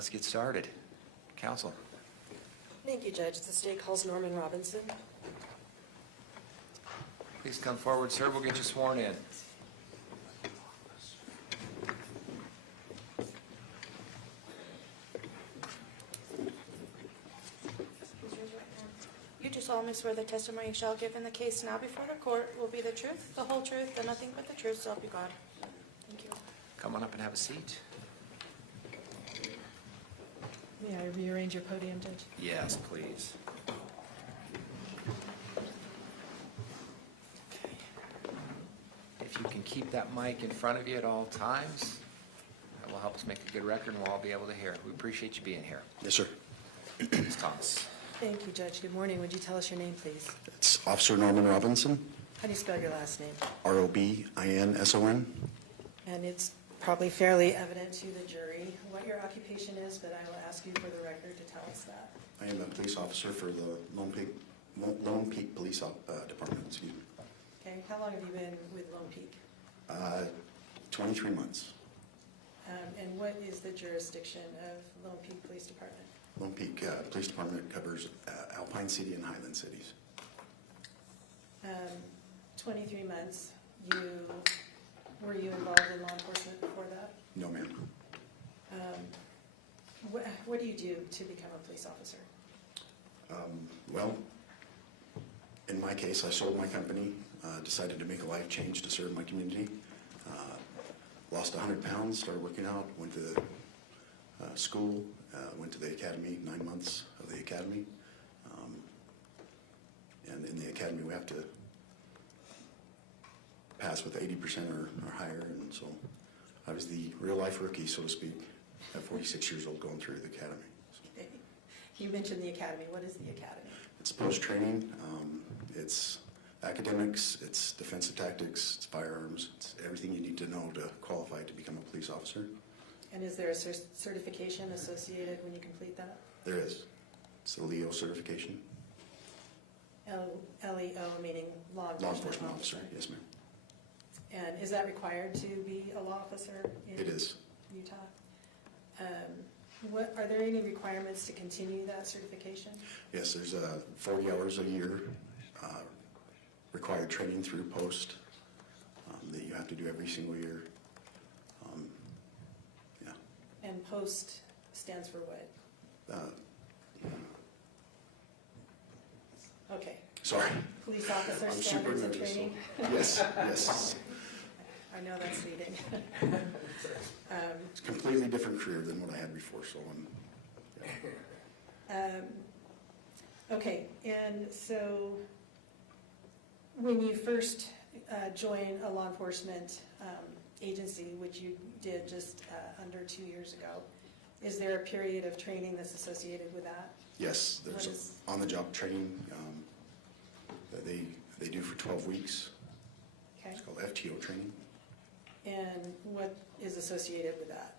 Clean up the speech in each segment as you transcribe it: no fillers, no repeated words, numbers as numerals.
let's get started. Counsel. Thank you, Judge. The state calls Norman Robinson. Please come forward, sir. We'll get you sworn in. You do solemnly swear the testimony you shall give in the case now before the court will be the truth, the whole truth, and nothing but the truth, so help you God. Thank you. Come on up and have a seat. May I rearrange your podium, Judge? Yes, please. If you can keep that mic in front of you at all times, that will help us make a good record and we'll all be able to hear. We appreciate you being here. Yes, sir. Ms. Thomas. Thank you, Judge. Good morning. Would you tell us your name, please? It's Officer Norman Robinson, How do you spell your last name? Robinson. And it's probably fairly evident to the jury what your occupation is, but I will ask you for the record to tell us that. I am a police officer for the Lone Peak Police Department. Excuse me. Okay. How long have you been with Lone Peak? 23 months. And what is the jurisdiction of Lone Peak Police Department? Lone Peak Police Department covers Alpine City and Highland cities. 23 months. Were you involved in law enforcement before that? No, ma'am. What do you do to become a police officer? Well, in my case, I sold my company, decided to make a life change to serve my community. Lost 100 pounds, started working out, went to school, went to the academy, 9 months of the academy. And in the academy, we have to pass with 80% or higher. And so I was the real life rookie, so to speak, at 46 years old going through the academy. So. You mentioned the academy. What is the academy? It's post-training. It's academics, it's defensive tactics, it's firearms, it's everything you need to know to qualify to become a police officer. And is there a certification associated when you complete that? There is. It's the LEO certification. LEO meaning law enforcement officer. Yes, ma'am. And is that required to be a law officer in It is. Utah? Are there any requirements to continue that certification? Yes, there's 40 hours a year required training through post that you have to do every single year. Yeah. And post stands for what? Okay. Sorry. Police officer I'm super standards and nervous. training? Yes, yes. I know that's leading. It's a completely different career than what I had before, so Okay, and so when you first joined a law enforcement agency, which you did just under 2 years ago, is there a period of training that's associated with that? yes, there's on-the-job training that they do for 12 weeks. Okay, It's called FTO training. and what is associated with that?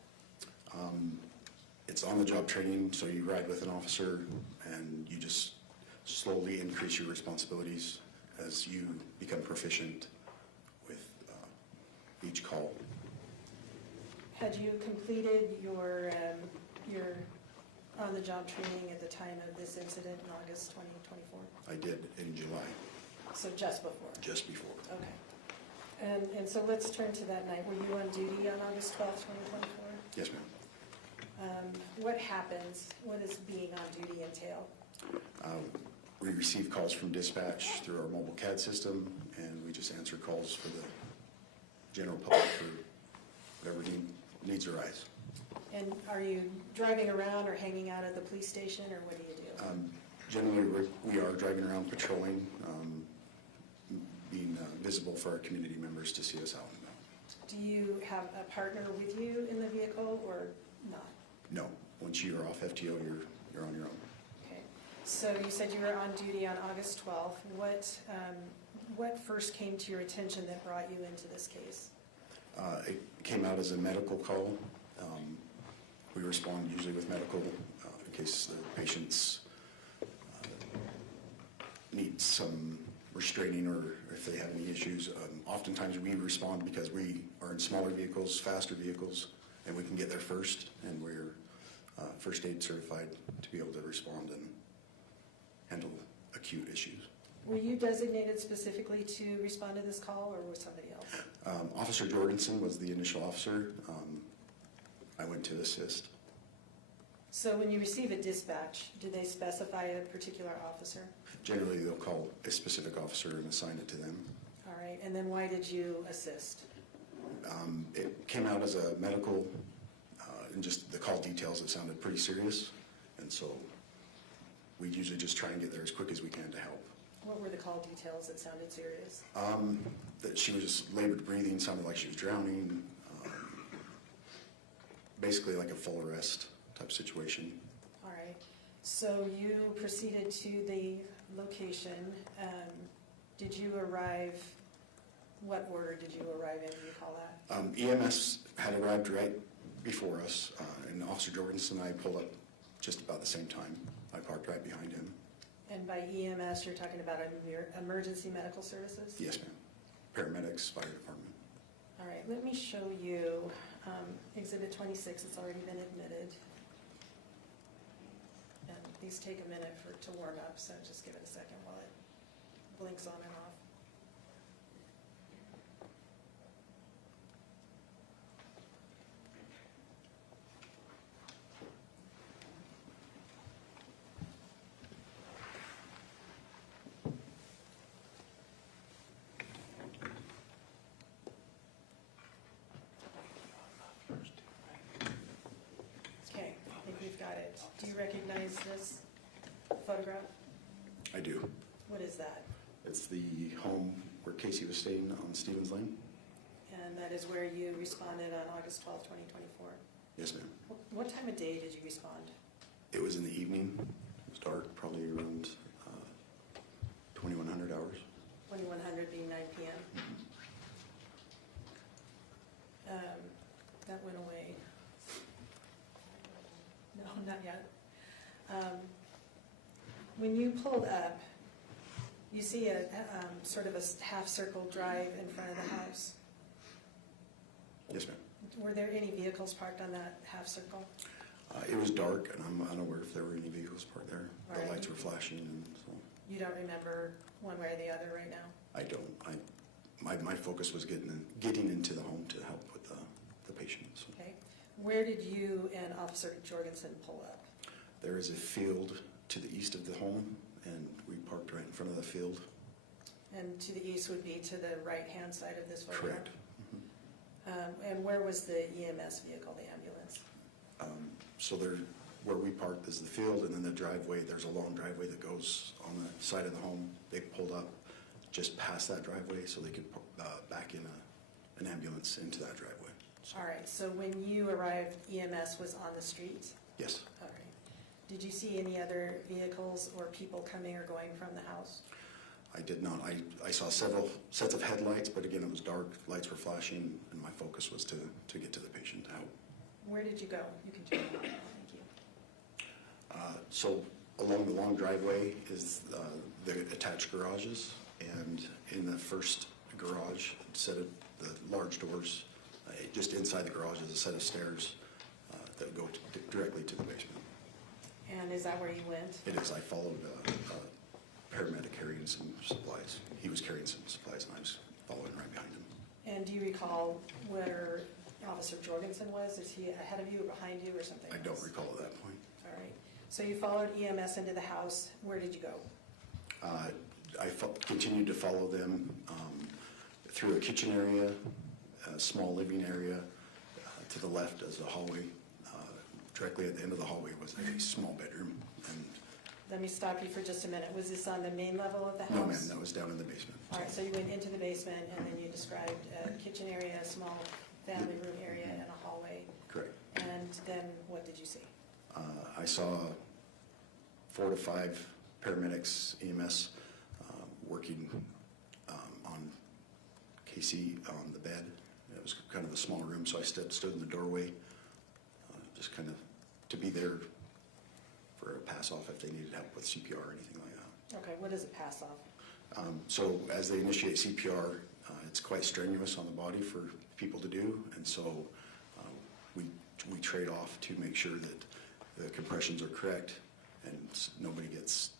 It's on-the-job training, so you ride with an officer and you just slowly increase your responsibilities as you become proficient with each call. Had you completed your on-the-job training at the time of this incident in August 2024? I did in July, So just before? just before. Okay. And so let's turn to that night. Were you on duty on August 12th, 2024? Yes, ma'am. What happens? What does being on duty entail? We receive calls from dispatch through our mobile CAD system, and we just answer calls for the general public for whatever needs arise. And are you driving around or hanging out at the police station, or what do you do? Generally, we are driving around patrolling, being visible for our community members to see us out and about. Do you have a partner with you in the vehicle or not? No, once you are off FTO, you're on your own. Okay. So you said you were on duty on August 12th. What first came to your attention that brought you into this case? It came out as a medical call. We respond usually with medical in case the patients need some restraining or if they have any issues. Oftentimes we respond because we are in smaller vehicles, faster vehicles, and we can get there first, and we're first aid certified to be able to respond and handle acute issues. Were you designated specifically to respond to this call, or was somebody else? Officer Jorgensen was the initial officer. I went to assist. So when you receive a dispatch, do they specify a particular officer? Generally, they'll call a specific officer and assign it to them. All right, and then why did you assist? It came out as a medical, and just the call details, it sounded pretty serious. And so we usually just try and get there as quick as we can to help. What were the call details that sounded serious? That she was labored breathing, sounded like she was drowning. Basically like a full arrest type situation. All right, so you proceeded to the location. Did you arrive, what order did you arrive in, do you call that? EMS had arrived right before us, and Officer Jorgensen and I pulled up just about the same time. I parked right behind him. And by EMS, you're talking about emergency medical services? Yes, ma'am. Paramedics, fire department. All right, let me show you Exhibit 26. It's already been admitted. And these take a minute to warm up, so just give it a second while it blinks on and off. Okay, I think we've got it. Do you recognize this photograph? I do. What is that? It's the home where Casey was staying on Stevens Lane. And that is where you responded on August 12, 2024. Yes, ma'am. What time of day did you respond? It was in the evening. It was dark, probably around 2100 hours. 2100 being 9 p.m. That went away. No, not yet. When you pulled up, you see a sort of a half-circle drive in front of the house. Yes, ma'am. Were there any vehicles parked on that half-circle? It was dark, and I'm unaware if there were any vehicles parked there. All The right. lights were flashing, and so You don't remember one way or the other right now? I don't. My focus was getting into the home to help with the patient. So Okay. Where did you and Officer Jorgensen pull up? there is a field to the east of the home, and we parked right in front of the field. And to the east would be to the right-hand side of this photograph? Correct. And where was the EMS vehicle, the ambulance? So there, where we parked is the field, and then the driveway, there's a long driveway that goes on the side of the home. They pulled up just past that driveway so they could back in an ambulance into that driveway. So, All right, so when you arrived, EMS was on the street? yes, All right. Did you see any other vehicles or people coming or going from the house? I did not. I saw several sets of headlights, but again, it was dark, lights were flashing, and my focus was to get to the patient to help. Where did you go? You can turn it on. Thank you. So along the long driveway is the attached garages, and in the first garage, set of the large doors, just inside the garage is a set of stairs that go directly to the basement. And is that where you went? It is. I followed a paramedic carrying some supplies. He was carrying some supplies, and I was following right behind him. And do you recall where Officer Jorgensen was? Is he ahead of you or behind you or something I don't else? recall at that point. All right. So you followed EMS into the house. Where did you go? I continued to follow them through a kitchen area, a small living area. To the left is a hallway. Directly at the end of the hallway was a small bedroom. And Let me stop you for just a minute. Was this on the main level of the house? no, ma'am, that was down in the basement. All right, so you went into the basement, and then you described a kitchen area, a small family room area, and a hallway. Correct. And then what did you see? I saw 4 to 5 paramedics, EMS, working on Casey on the bed. It was kind of a small room, so I stood in the doorway, just kind of to be there for a pass-off if they needed help with CPR or anything like that. Okay, what is a pass-off? So as they initiate CPR, it's quite strenuous on the body for people to do, and so we trade off to make sure that the compressions are correct, and nobody gets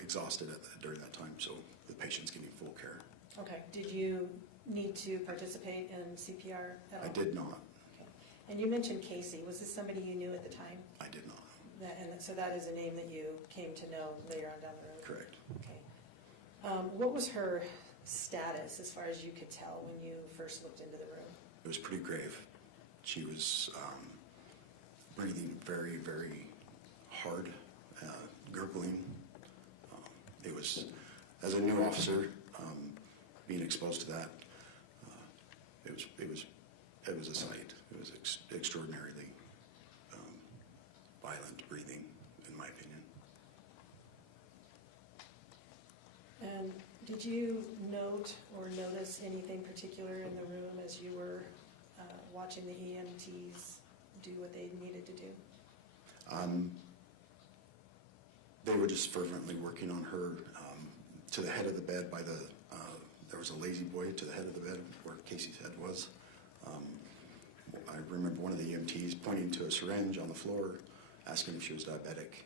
exhausted during that time, so the patient's getting full care. Okay, did you need to participate in CPR at all? I did not. Okay. And you mentioned Casey. Was this somebody you knew at the time? I did not. And so that is a name that you came to know later on down the road? Correct. Okay. What was her status as far as you could tell when you first looked into the room? It was pretty grave. She was breathing very, very hard, gurgling. It was, as a new officer, being exposed to that, it was a sight. It was extraordinarily violent breathing, in my opinion. And did you note or notice anything particular in the room as you were watching the EMTs do what they needed to do? They were just fervently working on her to the head of the bed by the, there was a lazy boy to the head of the bed where Casey's head was. I remember one of the EMTs pointing to a syringe on the floor, asking if she was diabetic.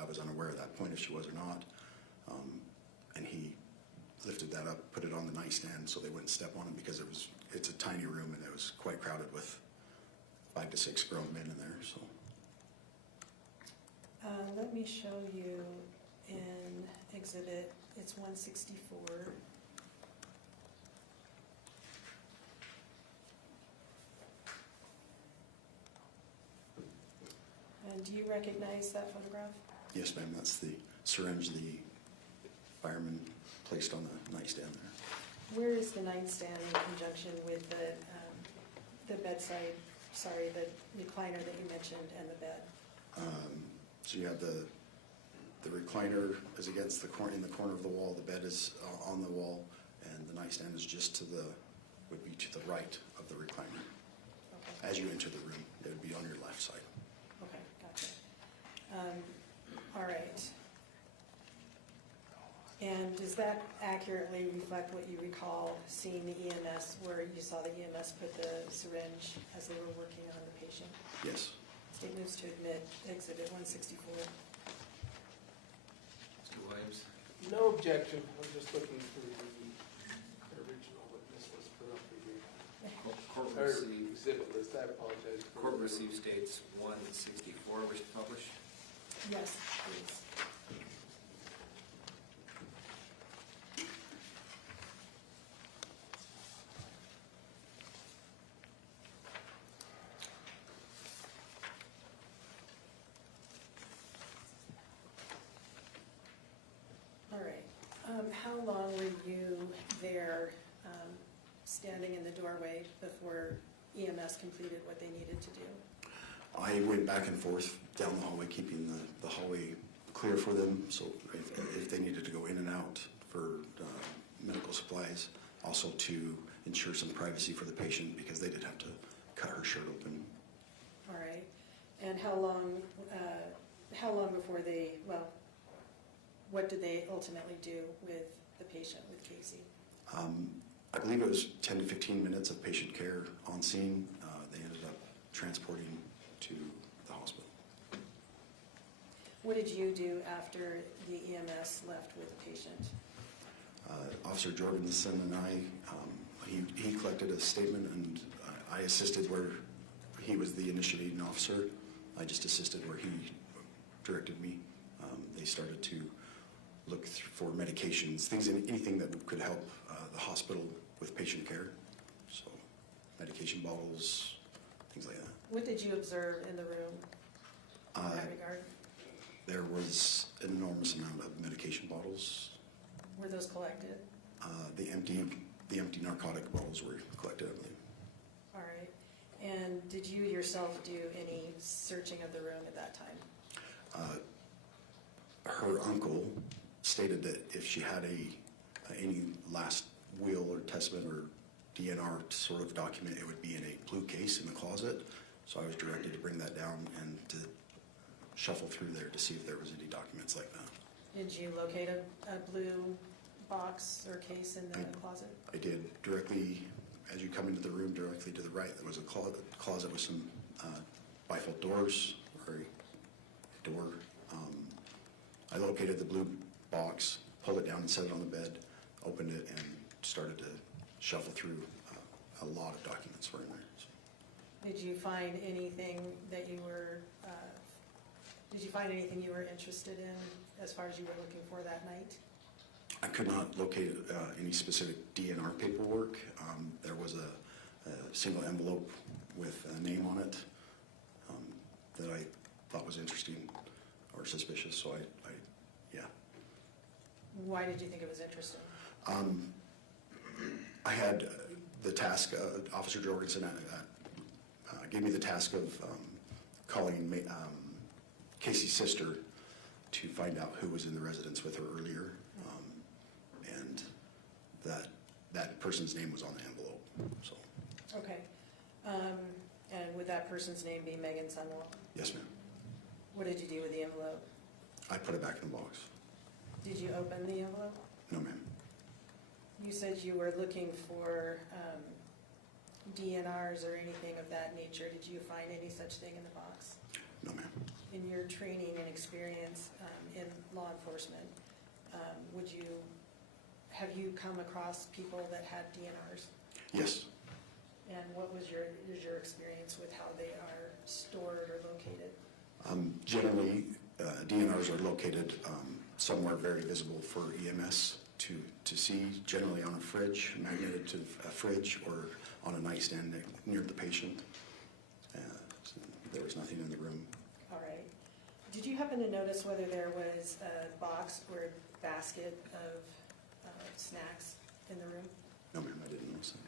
I was unaware at that point if she was or not. And he lifted that up, put it on the nightstand so they wouldn't step on him, because it's a tiny room and it was quite crowded with 5 to 6 grown men in there. So Let me show you in exhibit, it's 164. And do you recognize that photograph? yes, ma'am, that's the syringe the fireman placed on the nightstand there. Where is the nightstand in conjunction with the bedside, the recliner that you mentioned and the bed? So you have the recliner is against in the corner of the wall, the bed is on the wall, and the nightstand is would be to the right of the recliner. Okay. As you enter the room, it would be on your left side. Okay, gotcha. All right. And does that accurately reflect what you recall seeing the EMS, where you saw the EMS put the syringe as they were working on the patient? Yes. State moves to admit exhibit 164. Mr. Williams? No objection, I'm just looking for the original witness list put up here. Court Or received, exhibit list, I apologize. court received states 164 was published. Yes, please. All right. How long were you there, standing in the doorway before EMS completed what they needed to do? I went back and forth down the hallway, keeping the hallway clear for them, so if they needed to go in and out for medical supplies, also to ensure some privacy for the patient, because they did have to cut her shirt open. All right. And how long before they, what did they ultimately do with the patient, with Casey? I believe it was 10 to 15 minutes of patient care on scene. They ended up transporting to the hospital. What did you do after the EMS left with the patient? Officer Jorgensen and he collected a statement, and I assisted where he was the initiating officer. I just assisted where he directed me. They started to look for medications, anything that could help the hospital with patient care. So medication bottles, things like that. What did you observe in the room in that regard? There was an enormous amount of medication bottles. Were those collected? The empty narcotic bottles were collected, I believe. All right. And did you yourself do any searching of the room at that time? Her uncle stated that if she had any last will or testament or DNR sort of document, it would be in a blue case in the closet. So I was directed to bring that down and to shuffle through there to see if there was any documents like that. Did you locate a blue box or case in the closet? I did. Directly, as you come into the room, directly to the right, there was a closet with some bifold doors, very I located the blue box, pulled it down and set it on the bed, opened it, and started to shuffle through a lot of documents were in there. So. Did you find anything that you were, interested in as far as you were looking for that night? I could not locate any specific DNR paperwork. There was a single envelope with a name on it that I thought was interesting or suspicious, so yeah. Why did you think it was interesting? I had the task, Officer Jorgensen gave me the task of calling Casey's sister to find out who was in the residence with her earlier, and that person's name was on the envelope. So. Okay. And would that person's name be Meggan Sundwall? Yes, ma'am. What did you do with the envelope? I put it back in the box. Did you open the envelope? No, ma'am. You said you were looking for DNRs or anything of that nature. Did you find any such thing in the box? No, ma'am. In your training and experience in law enforcement, have you come across people that had DNRs? Yes. And what was your experience with how they are stored or located? Generally, DNRs are located somewhere very visible for EMS to see, generally on a fridge, magneted to a fridge, or on a nightstand near the patient. So there was nothing in the room. All right. Did you happen to notice whether there was a box or a basket of snacks in the room? No, ma'am, I didn't notice that.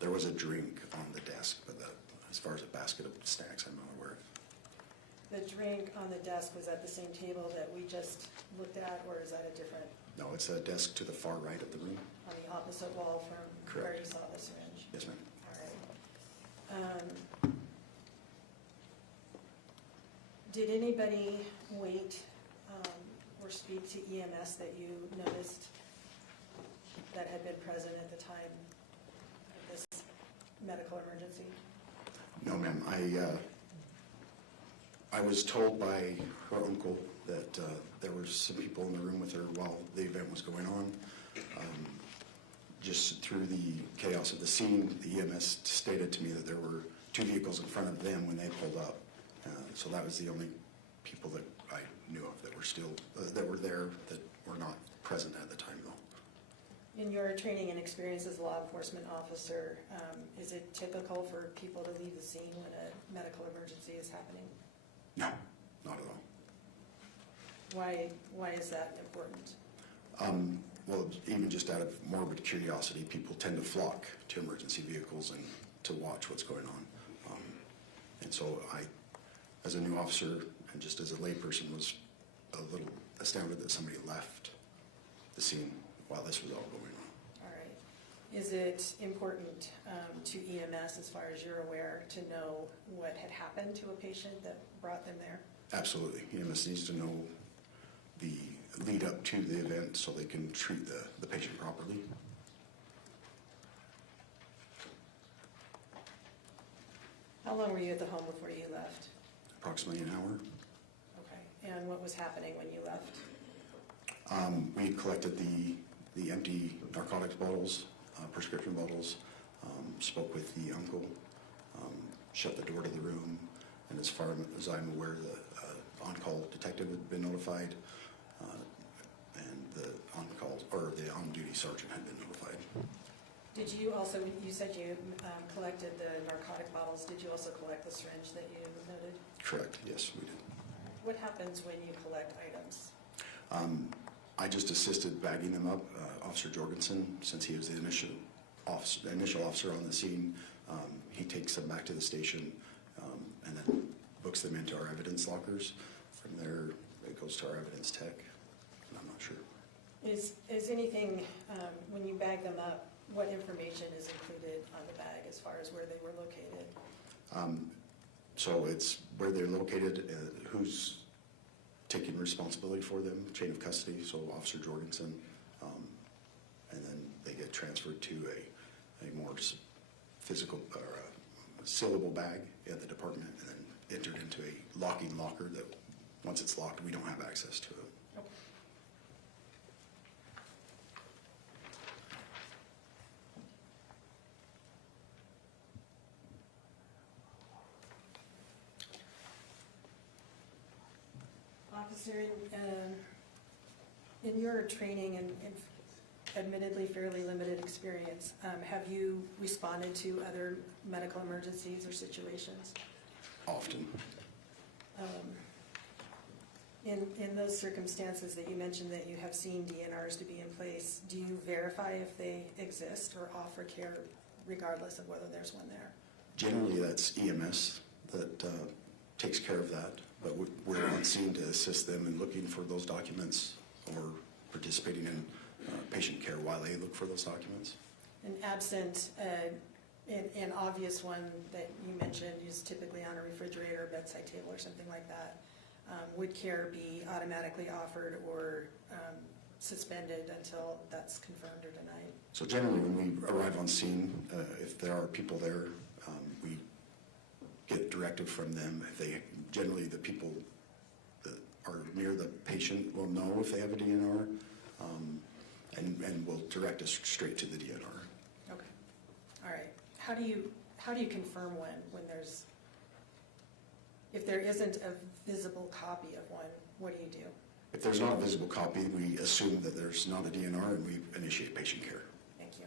There was a drink on the desk, but as far as a basket of snacks, I'm not aware of. The drink on the desk was at the same table that we just looked at, or is that a different, No, it's a desk to the far right of the room. on the opposite wall from where Correct. you saw the syringe? Yes, ma'am. All right. Did anybody wait or speak to EMS that you noticed that had been present at the time of this medical emergency? No, ma'am. I was told by her uncle that there were some people in the room with her while the event was going on. Just through the chaos of the scene, the EMS stated to me that there were 2 vehicles in front of them when they pulled up. So that was the only people that I knew of that were still that were there that were not present at the time, though. In your training and experience as a law enforcement officer, is it typical for people to leave the scene when a medical emergency is happening? No, not at all. Why is that important? Well, even just out of morbid curiosity, people tend to flock to emergency vehicles and to watch what's going on. And so I, as a new officer and just as a layperson, was a little astounded that somebody left the scene while this was all going on. All right. Is it important to EMS, as far as you're aware, to know what had happened to a patient that brought them there? Absolutely. EMS needs to know the lead up to the event so they can treat the patient properly. How long were you at the home before you left? Approximately an hour. Okay. And what was happening when you left? We collected the empty narcotics bottles, prescription bottles, spoke with the uncle, shut the door to the room, and as far as I'm aware, the on-call detective had been notified, and the on-duty sergeant had been notified. Did you also, you said you collected the narcotic bottles, did you also collect the syringe that you noted? Correct, yes, we did. What happens when you collect items? I just assisted bagging them up. Officer Jorgensen, since he was the initial officer on the scene, he takes them back to the station and then books them into our evidence lockers. From there, it goes to our evidence tech, and I'm not sure. Is anything, when you bag them up, what information is included on the bag as far as where they were located? So it's where they're located, who's taking responsibility for them, chain of custody, so Officer Jorgensen, and then they get transferred to a more physical or sealable bag at the department and then entered into a locking locker that, once it's locked, we don't have access to it. Officer, in your training and admittedly fairly limited experience, have you responded to other medical emergencies or situations? Often. In those circumstances that you mentioned that you have seen DNRs to be in place, do you verify if they exist or offer care regardless of whether there's one there? Generally, that's EMS that takes care of that, but we're on scene to assist them in looking for those documents or participating in patient care while they look for those documents. And absent an obvious one that you mentioned is typically on a refrigerator, bedside table, or something like that, would care be automatically offered or suspended until that's confirmed or denied? So generally, when we arrive on scene, if there are people there, we get directive from them. If they, generally the people that are near the patient will know if they have a DNR, and will direct us straight to the DNR. Okay, all right. How do you confirm when there's, if there isn't a visible copy of one, what do you do? If there's not a visible copy, we assume that there's not a DNR and we initiate patient care. Thank you.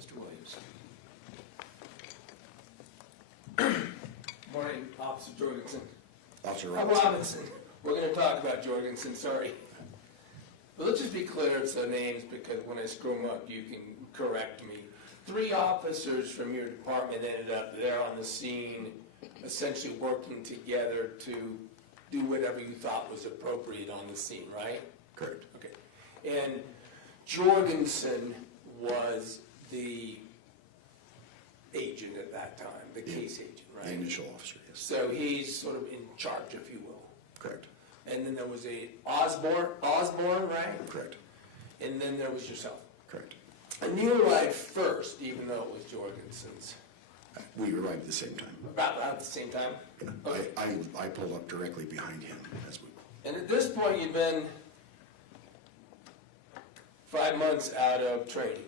Mr. Williams. Morning, Officer Jorgensen. Officer Robinson. We're going to talk about Jorgensen, sorry. But let's just be clear of the names, because when I screw them up, you can correct me. 3 officers from your department ended up there on the scene, essentially working together to do whatever you thought was appropriate on the scene, right? Correct. Okay. And Jorgensen was the agent at that time, the case agent, right? The initial officer, yes. So he's sort of in charge, if you will. Correct. And then there was a Osborne, right? Correct. And then there was yourself. Correct. And you arrived first, even though it was Jorgensen's. We arrived at the same time. About at the same time? Okay. I pulled up directly behind him as we. And at this point, you've been 5 months out of training,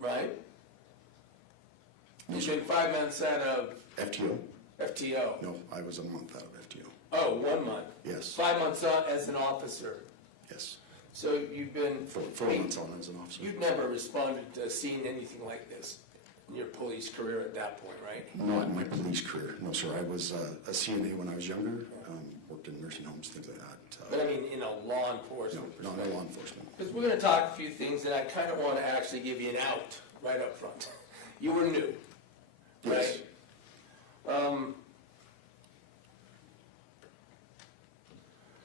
right? You've been 5 months out of FTO? FTO. No, I was a month out of FTO. Oh, 1 month. Yes. 5 months out as an officer. Yes. So you've been 4 months on as an officer. You've never responded to seeing anything like this in your police career at that point, right? Not in my police career, no sir. I was a CNA when I was younger, worked in nursing homes, things like that. But I mean, in a law No, enforcement not perspective. in law enforcement. Because we're going to talk a few things, and I kind of want to actually give you an out right up front. You were new, Yes. right?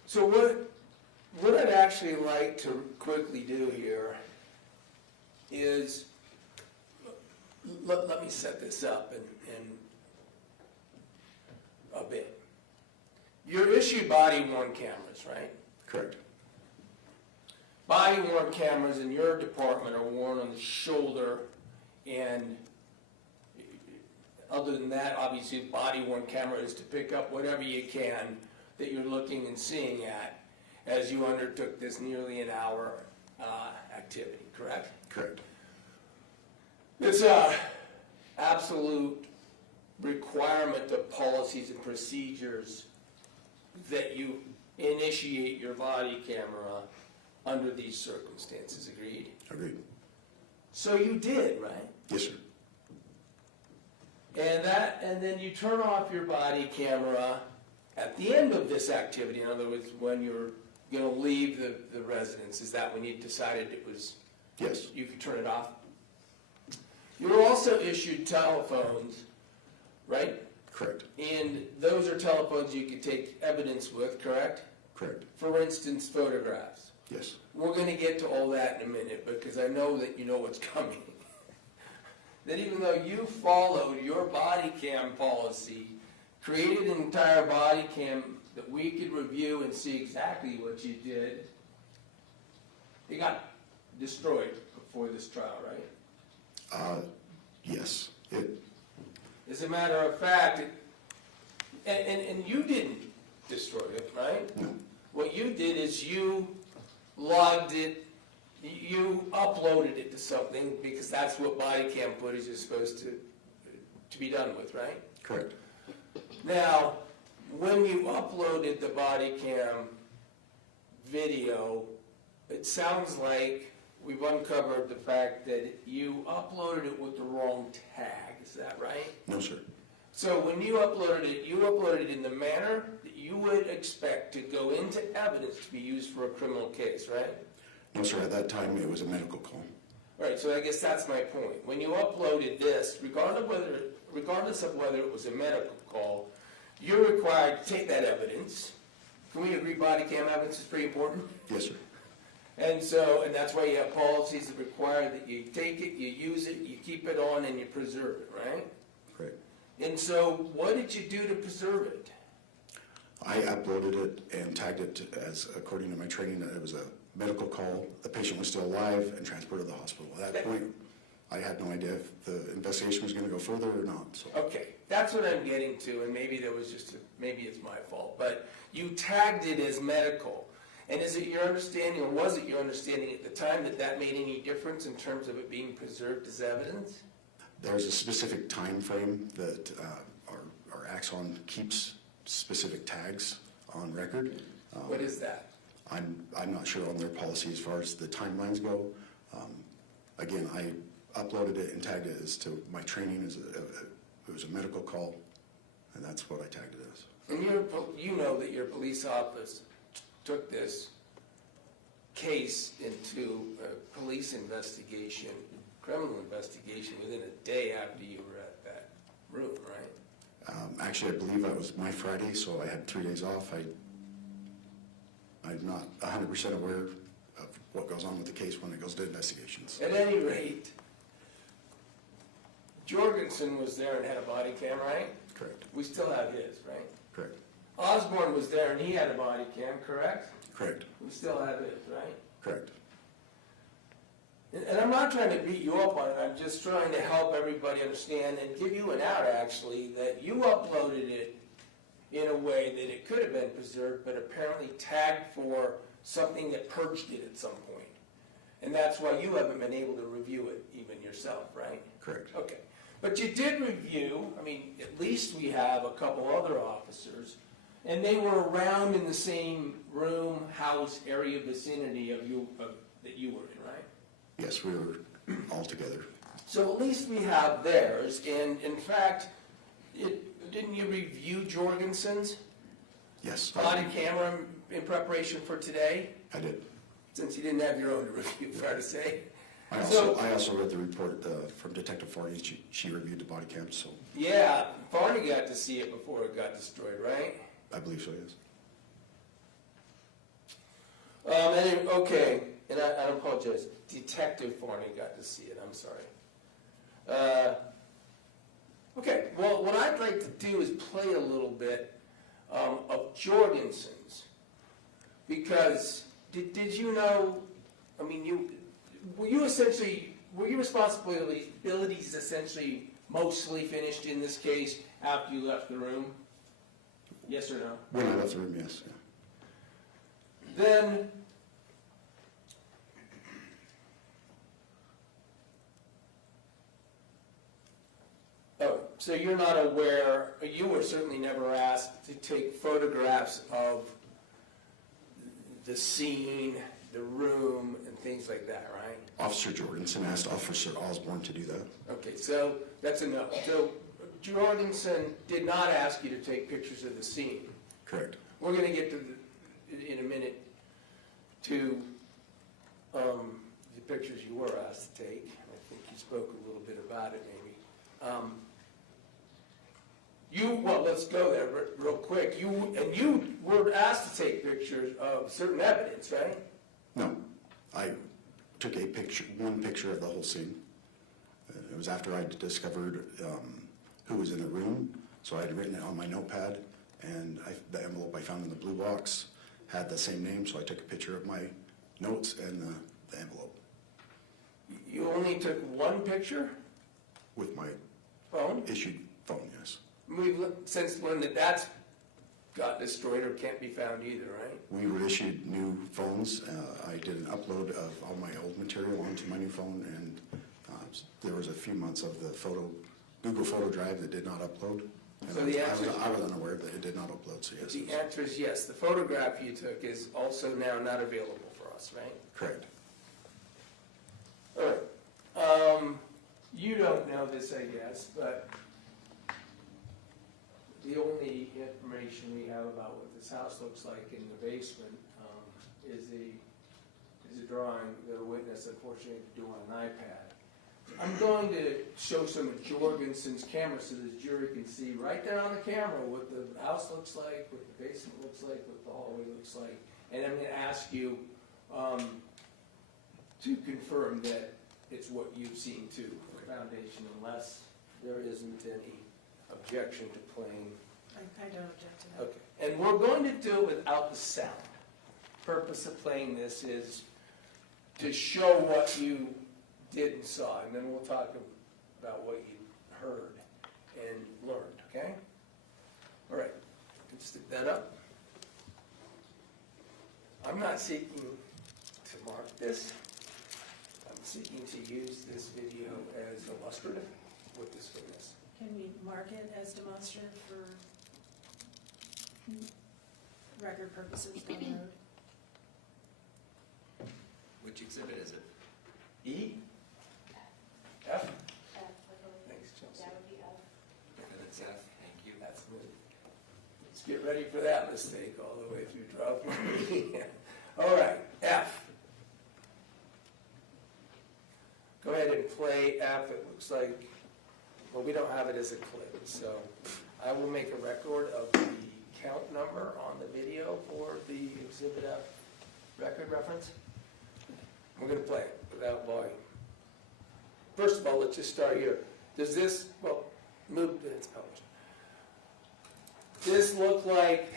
So what I'd actually like to quickly do here is, let me set this up in a bit. You're issued body-worn cameras, right? Correct. Body-worn cameras in your department are worn on the shoulder, and other than that, obviously, the body-worn camera is to pick up whatever you can that you're looking and seeing at as you undertook this nearly an hour activity, correct? Correct. It's a absolute requirement of policies and procedures that you initiate your body camera under these circumstances, agreed? Agreed. So you did, right? Yes, sir. And then you turn off your body camera at the end of this activity. In other words, when you're going to leave the residence, is that when you decided it was, Yes. you could turn it off? You were also issued telephones, right? Correct. And those are telephones you could take evidence with, correct? Correct. For instance, photographs. Yes. We're going to get to all that in a minute, because I know that you know what's coming. That even though you followed your body cam policy, created an entire body cam that we could review and see exactly what you did, it got destroyed before this trial, right? Yes, As a matter of fact, and you didn't destroy it, right? no, What you did is you logged it, you uploaded it to something, because that's what body cam footage is supposed to be done with, right? correct. Now, when you uploaded the body cam video, it sounds like we've uncovered the fact that you uploaded it with the wrong tag, is that right? No, sir. So when you uploaded it in the manner that you would expect to go into evidence to be used for a criminal case, right? No, sir, at that time, it was a medical call. Right, so I guess that's my point. When you uploaded this, regardless of whether it was a medical call, you're required to take that evidence. Can we agree body cam evidence is pretty important? Yes, sir. And that's why you have policies that require that you take it, you use it, you keep it on, and you preserve it, right? Correct. And so what did you do to preserve it? I uploaded it and tagged it as, according to my training, that it was a medical call. The patient was still alive and transported to the hospital. At that point, I had no idea if the investigation was going to go further or not. So Okay, that's what I'm getting to, and maybe maybe it's my fault, but you tagged it as medical. And is it your understanding, or was it your understanding at the time, that made any difference in terms of it being preserved as evidence? there's a specific time frame that our Axon keeps specific tags on record. What is that? I'm not sure on their policy as far as the timelines go. Again, I uploaded it and tagged it as to my training as it was a medical call, and that's what I tagged it as. And you know that your police office took this case into a police investigation, criminal investigation, within a day after you were at that room, right? Actually, I believe that was my Friday, so I had 3 days off. I'm not 100% aware of what goes on with the case when it goes to investigations. At any rate, Jorgensen was there and had a body cam, right? Correct. We still have his, right? Correct. Osborne was there and he had a body cam, correct? Correct. We still have his, right? Correct. And I'm not trying to beat you up on it, I'm just trying to help everybody understand and give you an out, actually, that you uploaded it in a way that it could have been preserved, but apparently tagged for something that purged it at some point. And that's why you haven't been able to review it even yourself, right? Correct. Okay. But you did review, I mean, at least we have a couple other officers, and they were around in the same room, house, area, vicinity of you, that you were in, right? Yes, we were all together. So at least we have theirs, and in fact, didn't you review Jorgensen's Yes, body camera in preparation for today? I did. Since you didn't have your own to review, fair to say. I also read the report from Detective Farney. She reviewed the body cam, so Yeah, Farney got to see it before it got destroyed, right? I believe so, yes. Okay, and I apologize. Detective Farney got to see it, I'm sorry. Okay, well, what I'd like to do is play a little bit of Jorgensen's. Because, did you know, I mean, were your responsibilities essentially mostly finished in this case after you left the room? Yes or no? When I left the room, yes. Yeah. Then, so you're not aware, you were certainly never asked to take photographs of the scene, the room, and things like that, right? Officer Jorgensen asked Officer Osborne to do that. Okay, so that's enough. So Jorgensen did not ask you to take pictures of the scene. Correct. We're going to get to, in a minute, to the pictures you were asked to take. I think you spoke a little bit about it, maybe. Well, let's go there real quick. You were asked to take pictures of certain evidence, right? No, I took one picture of the whole scene. It was after I discovered who was in the room, so I had written it on my notepad, and the envelope I found in the blue box had the same name, so I took a picture of my notes and the envelope. only took one picture With my phone? issued phone, yes. We've since learned that that's got destroyed or can't be found either, right? We were issued new phones. I did an upload of all my old material onto my new phone, and there was a few months of the Google Photo Drive that did not upload. And So the answer- I was unaware that it did not upload, so yes. The answer is yes. The photograph you took is also now not available for us, right? Correct. All right. You don't know this, I guess, but the only information we have about what this house looks like in the basement is a drawing that a witness unfortunately had to do on an iPad. I'm going to show some of Jorgensen's camera so the jury can see right there on the camera what the house looks like, what the basement looks like, what the hallway looks like. And I'm going to ask you to confirm that it's what you've seen too for the foundation, unless there isn't any objection to playing. I don't object to that. Okay, and we're going to do it without the sound. Purpose of playing this is to show what you did and saw, and then we'll talk about what you heard and learned, okay? All right, you can stick that up. I'm not seeking to mark this. I'm seeking to use this video as illustrative with this witness. Can we mark it as demonstrative for record purposes down the road? Which exhibit is it? E? F? Thanks, Chelsea. Exhibit F, thank you. That's good. Let's get ready for that mistake all the way through trial. All right, F. Go ahead and play F. It looks like, well, we don't have it as a clip, so I will make a record of the count number on the video for the Exhibit F record reference. We're going to play it without volume. First of all, let's just start here. Does this, well, move, it's published. This look like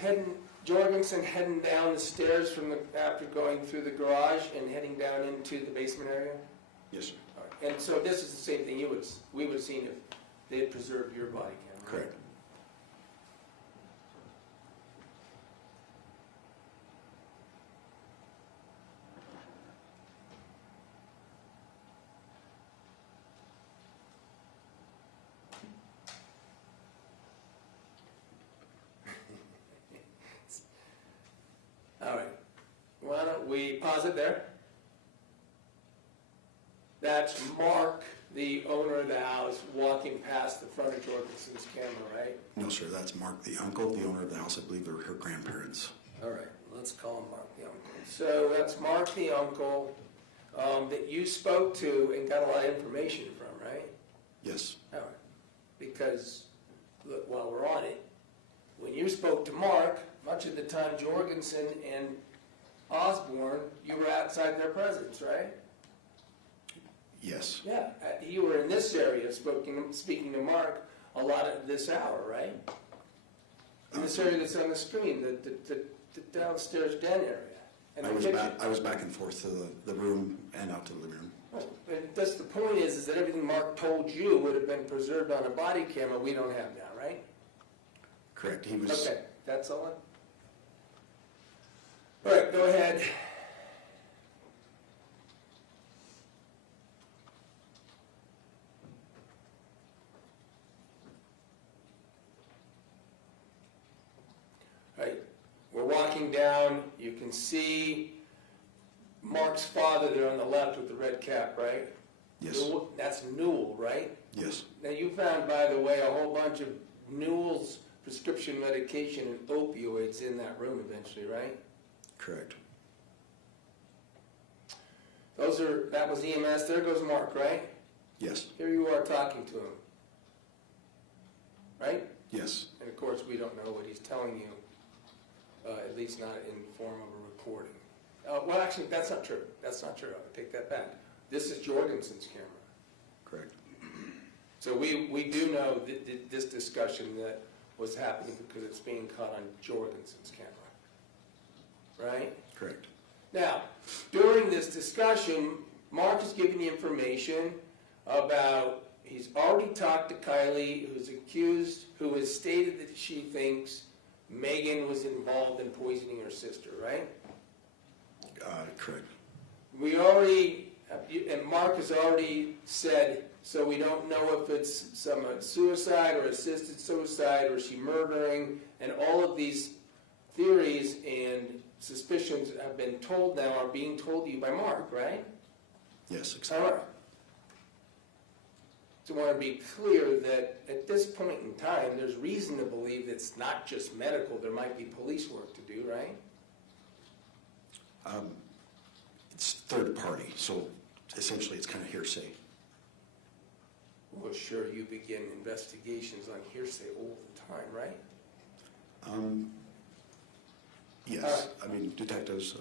Jorgensen heading down the stairs after going through the garage and heading down into the basement area? Yes, sir. All right. And so this is the same thing we would have seen if they had preserved your body cam, right? Correct. All right. Why don't we pause it there? That's Mark, the owner of the house, walking past the front of Jorgensen's camera, right? No, sir, that's Mark, the uncle, the owner of the house. I believe they're her grandparents. All right, let's call him Mark the uncle. So that's Mark the uncle that you spoke to and got a lot of information from, right? Yes, All right. Because, look, while we're on it, when you spoke to Mark, much of the time Jorgensen and Osborne, you were outside their presence, right? yes, Yeah, you were in this area speaking to Mark a lot of this hour, right? In this area that's on the screen, the downstairs den area. And the kitchen. I was back and forth to the room and out to the living room. And that's the point is that everything Mark told you would have been preserved on a body camera we don't have now, right? Correct, he was, Okay, that's all. All right, go ahead. All right, we're walking down. You can see Mark's father there on the left with the red cap, right? yes, That's Newell, right? yes, Now, you found, by the way, a whole bunch of Newell's prescription medication and opioids in that room eventually, right? correct, That was EMS. There goes Mark, right? yes, Here you are talking to him, right? yes, And of course, we don't know what he's telling you, at least not in form of a recording. Well, actually, that's not true. That's not true. I'll take that back. This is Jorgensen's camera. correct, So we do know that this discussion that was happening because it's being caught on Jorgensen's camera, right? correct, Now, during this discussion, Mark has given you information about, he's already talked to Kylie, who has stated that she thinks Meggan was involved in poisoning her sister, right? Correct. We already, and Mark has already said, so we don't know if it's some suicide or assisted suicide or is she murdering, and all of these theories and suspicions have been told now, are being told to you by Mark, right? Yes, All exactly. right. So I want to be clear that at this point in time, there's reason to believe it's not just medical, there might be police work to do, right? It's third party, so essentially it's kind of hearsay. Well, sure, you begin investigations on hearsay all the time, right? Yes, I mean, detectives,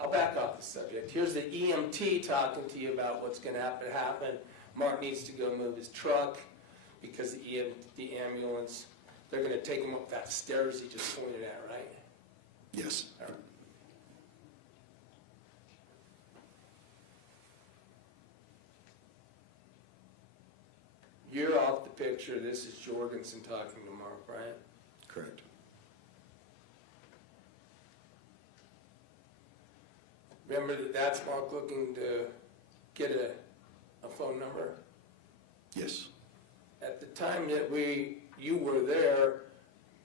I'll back off the subject. Here's the EMT talking to you about what's going to happen. Mark needs to go move his truck because the ambulance, they're going to take him up that stairs he just pointed at, right? yes. All right. You're off the picture. This is Jorgensen talking to Mark, right? Correct. Remember that that's Mark looking to get a phone number? Yes, At the time that you were there,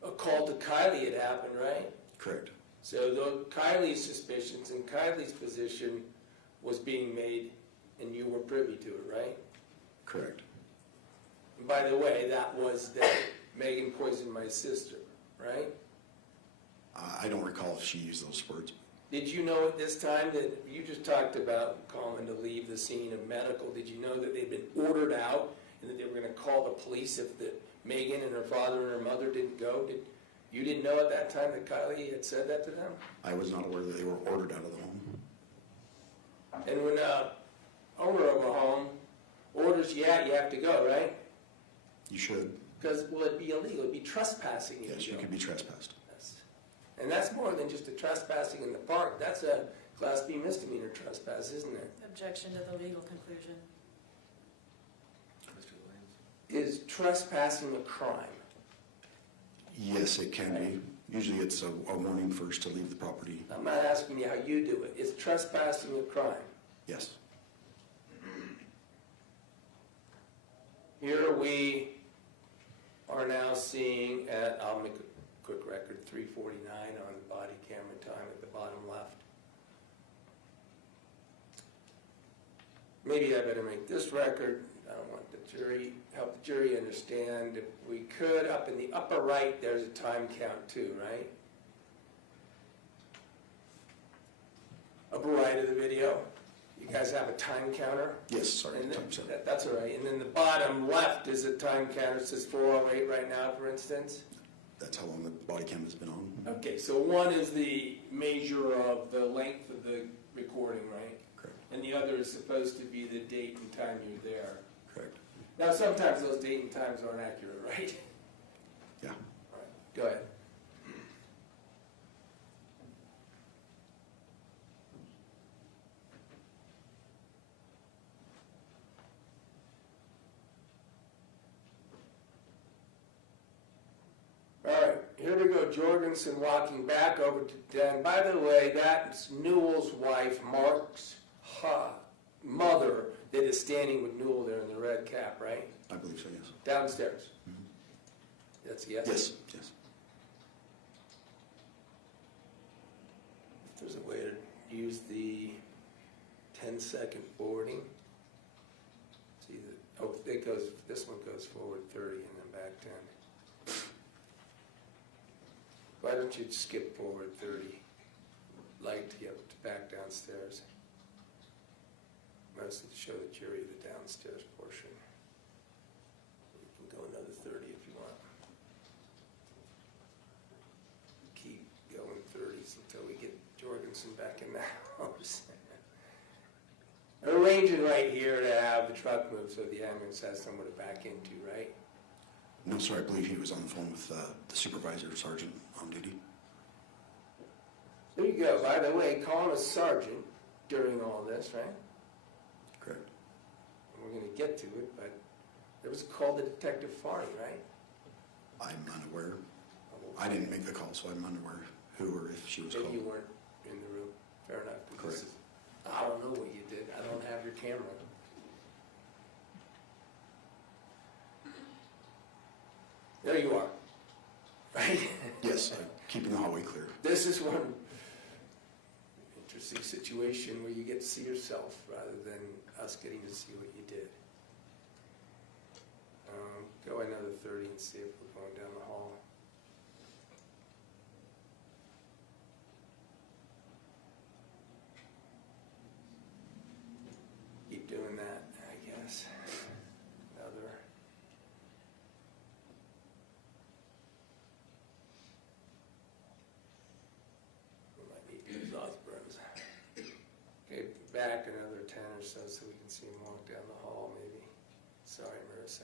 a call to Kylie had happened, right? correct. So Kylie's suspicions and Kylie's position was being made, and you were privy to it, right? Correct. And by the way, that was that Meggan poisoned my sister, right? I don't recall if she used those words. Did you know at this time that you just talked about calling to leave the scene of medical? Did you know that they'd been ordered out and that they were going to call the police if Meggan and her father and her mother didn't go? You didn't know at that time that Kylie had said that to them? I was not aware that they were ordered out of the home. And when owner of a home orders you out, you have to go, right? You should. Because, well, it'd be illegal. It'd be trespassing. if Yes, you go. could be trespassed. And that's more than just a trespassing in the park. That's a Class B misdemeanor trespass, isn't it? Objection to the legal conclusion. Mr. Williams? Is trespassing a crime? Yes, it can be. Usually it's a warning first to leave the property. I'm not asking you how you do it. Is trespassing a crime? Yes. Here we are now seeing at, I'll make a quick record, 3:49 on the body camera time at the bottom left. Maybe I better make this record. I don't want the jury, help the jury understand. If we could, up in the upper right, there's a time count too, right? Upper right of the video, you guys have a time counter? Yes, sorry. And then- time's up. that's all right. And then the bottom left is a time counter. It says 4:08 right now, for instance. That's how long the body cam has been on. Okay, so one is the measure of the length of the recording, right? Correct. And the other is supposed to be the date and time you're there. Correct. Now, sometimes those date and times aren't accurate, right? Yeah. All right, go ahead. All right, here we go, Jorgensen walking back over to Dan. By the way, that's Newell's wife, Mark's mother, that is standing with Newell there in the red cap, right? I believe so, yes. Downstairs. That's a yes? Yes, yes. If there's a way to use the 10-second forwarding. See, this one goes forward 30 and then back 10. Why don't you skip forward 30, light to get back downstairs? Mostly to show the jury the downstairs portion. You can go another 30 if you want. Keep going 30s until we get Jorgensen back in the house. They're arranging right here to have the truck move so the ambulance has somewhere to back into, right? No, sir, I believe he was on the phone with the supervisor, sergeant on duty. There you go. By the way, call him a sergeant during all this, right? we're gonna get to it, but there was a call to Detective Farney, right? I'm unaware. I didn't make the call, so I'm unaware who or if she was Maybe called. you weren't in the room, fair enough. because Correct. I don't know what you did, I don't have your camera. There you are, right? Yes, keeping the hallway clear. This is one interesting situation where you get to see yourself rather than us getting to see what you did. Go another 30 and see if we're going down the hall. Keep doing that, I guess. Another. We might need to use Osborne's. Okay, back another 10 or so we can see him walk down the hall maybe. Sorry, Marissa.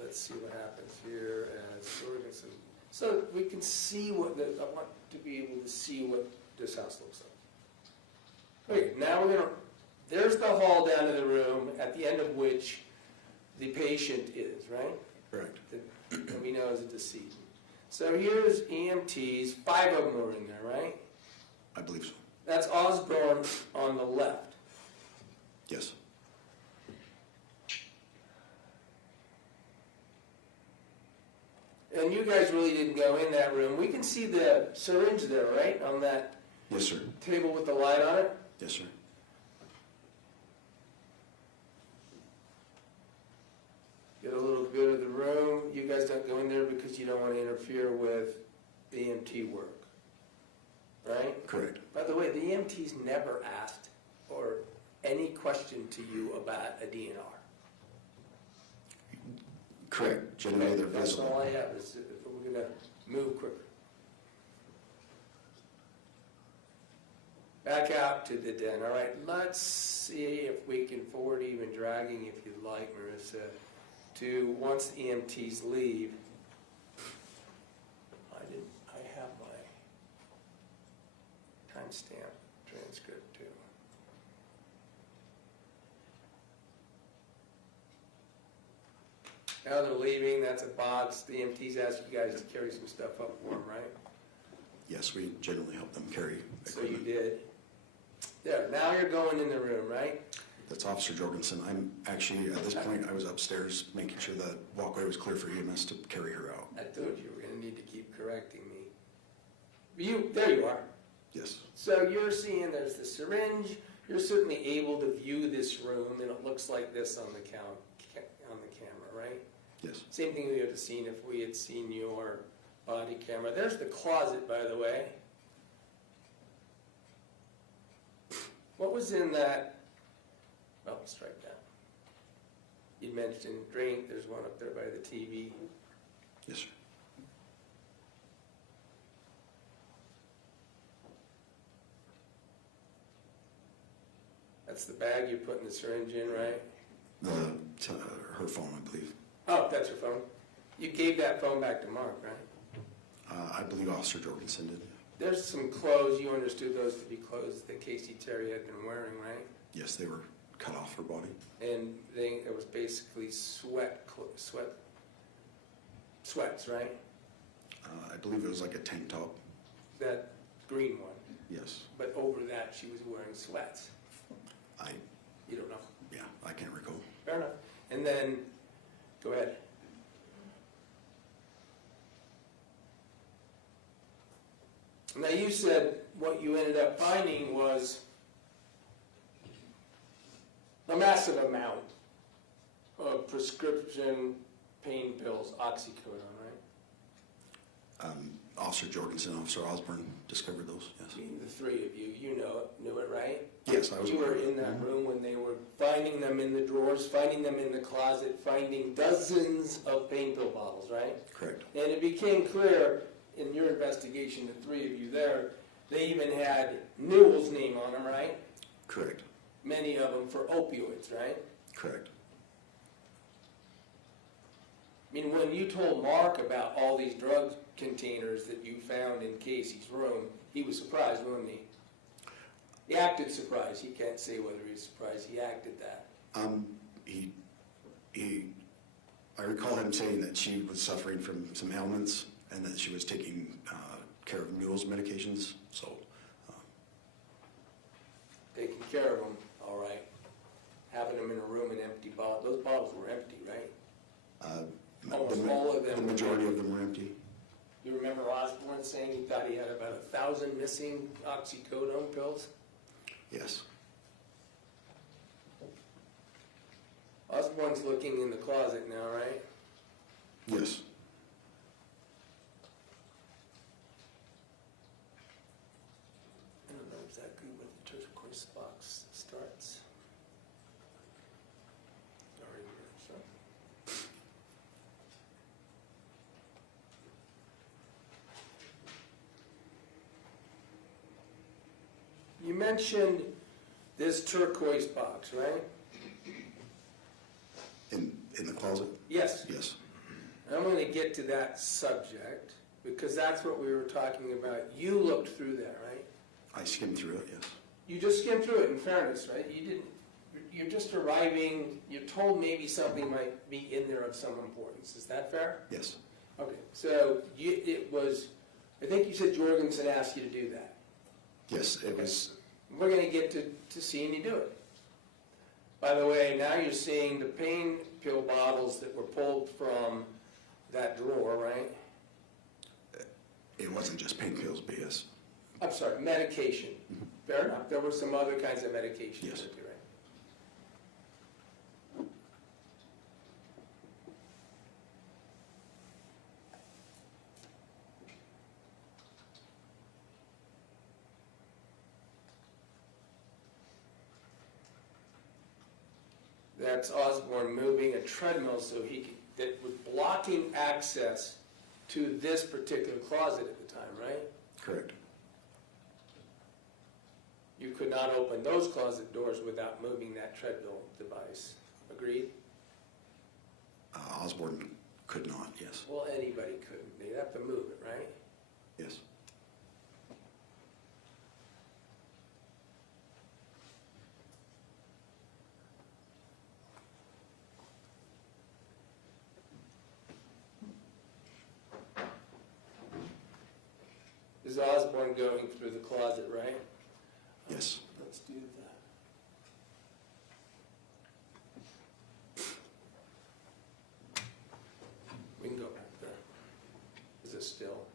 Let's see what happens here as Jorgensen. So we can see what I want to be able to see what this house looks like. Okay, now there's the hall down to the room at the end of which the patient is, right? Correct. That we know is a decedent. So here's EMTs, 5 of them are in there, right? I believe so. That's Osborne on the left. Yes. And you guys really didn't go in that room. We can see the syringe there, right? On that Yes, sir. table with the light on it. Yes, sir. Get a little bit of the room. You guys don't go in there because you don't want to interfere with the EMT work, right? Correct. By the way, the EMTs never asked or any question to you about a DNR. Correct. Generally, they're That's all visible. I have is we're going to move quicker. Back out to the den. All right, let's see if we can forward even dragging, if you'd like, Marissa, to once the EMTs leave. I have my timestamp transcript too. Now they're leaving, that's a box. The EMTs asked you guys to carry some stuff up for them, right? Yes, we generally help them carry So you equipment. did. There, now you're going in the room, right? That's Officer Jorgensen. I'm actually, at this point, I was upstairs making sure the walkway was clear for EMS to carry her out. I told you were gonna need to keep correcting me. There you are. Yes. So you're seeing there's the syringe. You're certainly able to view this room, and it looks like this on the camera, right? Yes. Same thing we would have seen if we had seen your body camera. There's the closet, by the way. What was in that? Oh, strike that. You mentioned drink. There's one up there by the TV. Yes, sir. That's the bag you're putting the syringe in, right? Her phone, I believe. Oh, that's your phone. You gave that phone back to Mark, right? I believe Officer Jorgensen did. There's some clothes. You understood those to be clothes that Casey Terry had been wearing, right? Yes, they were cut off her body. And it was basically sweats, right? I believe it was like a tank top. That green one. Yes. But over that, she was wearing sweats. You don't know. Yeah, I can't recall. Fair enough. And then, go ahead. Now you said what you ended up finding was a massive amount of prescription pain pills, oxycodone, right? Officer Jorgensen, Officer Osborne discovered those, yes. I mean, the 3 of you, knew it, right? Yes, I was You were aware. in that room when they were finding them in the drawers, finding them in the closet, finding dozens of pain pill bottles, right? Correct. And it became clear in your investigation, the 3 of you there, they even had Newell's name on them, right? Correct. Many of them for opioids, right? Correct. I mean, when you told Mark about all these drug containers that you found in Casey's room, he was surprised, wasn't he? He acted surprised. He can't say whether he's surprised. He acted that. I recall him saying that she was suffering from some ailments and that she was taking care of mules medications, so. Taking care of them, all right. Having them in a room and empty bottles. Those bottles were empty, right? Almost all of them. The majority of them were empty. You remember Osborne saying he thought he had about 1,000 missing oxycodone pills? Yes. Osborne's looking in the closet now, right? Yes. I don't know exactly where the turquoise box starts. Sorry, so. You mentioned this turquoise box, right? In the closet? Yes. Yes. I'm going to get to that subject because that's what we were talking about. You looked through that, right? I skimmed through it, yes. You just skimmed through it, in fairness, right? You didn't, you're just arriving, you're told maybe something might be in there of some importance. Is that fair? Yes. Okay, so it was, I think you said Jorgensen asked you to do that. Yes, it was. We're going to get to seeing you do it. By the way, now you're seeing the pain pill bottles that were pulled from that drawer, right? It wasn't just pain pills, but yes. I'm sorry, medication. Fair enough. There were some other kinds of medication. Yes. Right? That's Osborne moving a treadmill so he could, that was blocking access to this particular closet at the time, right? Correct. You could not open those closet doors without moving that treadmill device. Agreed? Osborne could not, yes. Well, anybody couldn't. They'd have to move it, right? Yes. This is Osborne going through the closet, right? Yes. Let's do that. We can go back there. Is it still?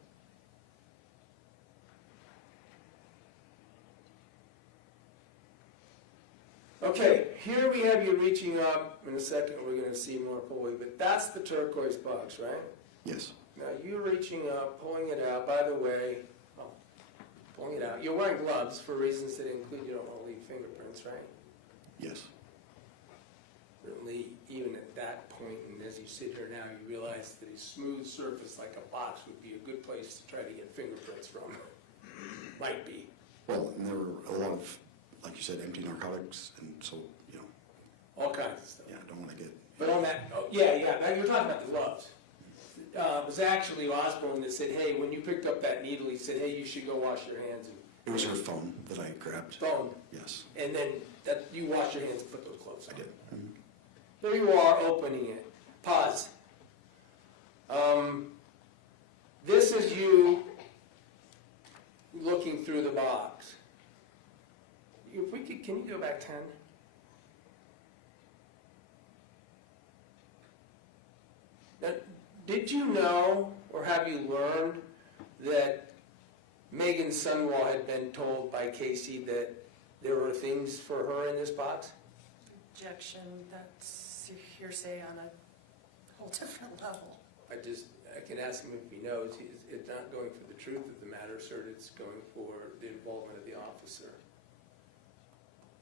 Okay, here we have you reaching up. In a second, we're going to see more fully, but that's the turquoise box, right? Yes. Now you're reaching up, pulling it out. By the way, pulling it out. You're wearing gloves for reasons that include you don't want to leave fingerprints, right? Yes. Certainly, even at that point, and as you sit here now, you realize that a smooth surface like a box would be a good place to try to get fingerprints from. Might be. Well, and there were a lot of, like you said, empty narcotics, and so, you know, All kinds of stuff. yeah, I don't want to get. But on that, oh, yeah, now you're talking about the gloves. It was actually Osborne that said, hey, when you picked up that needle, he said, hey, you should go wash your hands. It was her phone that I grabbed. Phone. Yes, And then that you wash your hands and put those gloves on. I did. Mhm. Here you are opening it. Pause. This is you looking through the box. If we could, can you go back 10? Now, did you know or have you learned that Meggan Sundwall had been told by Casey that there were things for her in this box? Objection, that's hearsay on a whole different level. I can ask him if he knows. It's not going for the truth of the matter, sir. It's going for the involvement of the officer.